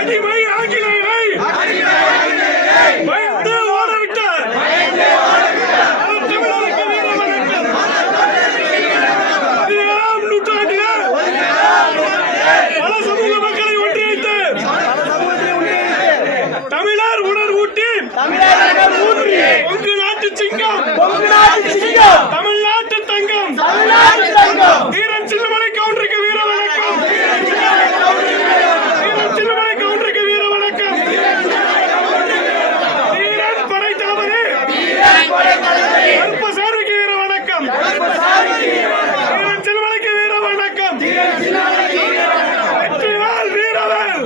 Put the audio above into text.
அடிமை ஆங்கிலேயரை பயந்து ஓடவிட்ட தமிழருக்கு வீர வணக்கம். 17ஆம் நூற்றாண்டிலே பல சமூக மக்களை ஒன்றிணைத்து தமிழர் உணர்வூட்டி கொங்கு நாட்டு சிங்கம் தமிழ்நாட்டு தங்கம் தீரன் சின்னமலை கவுண்டருக்கு வீர வணக்கம். தீரன் சின்னமலை கவுண்டருக்கு வீர வணக்கம். தீரன் படை தளபதி கருப்பசாமிக்கு வீர வணக்கம். தீரன் சின்னமலைக்கு வீர வணக்கம். வெற்றிவேல் வீரவேல்.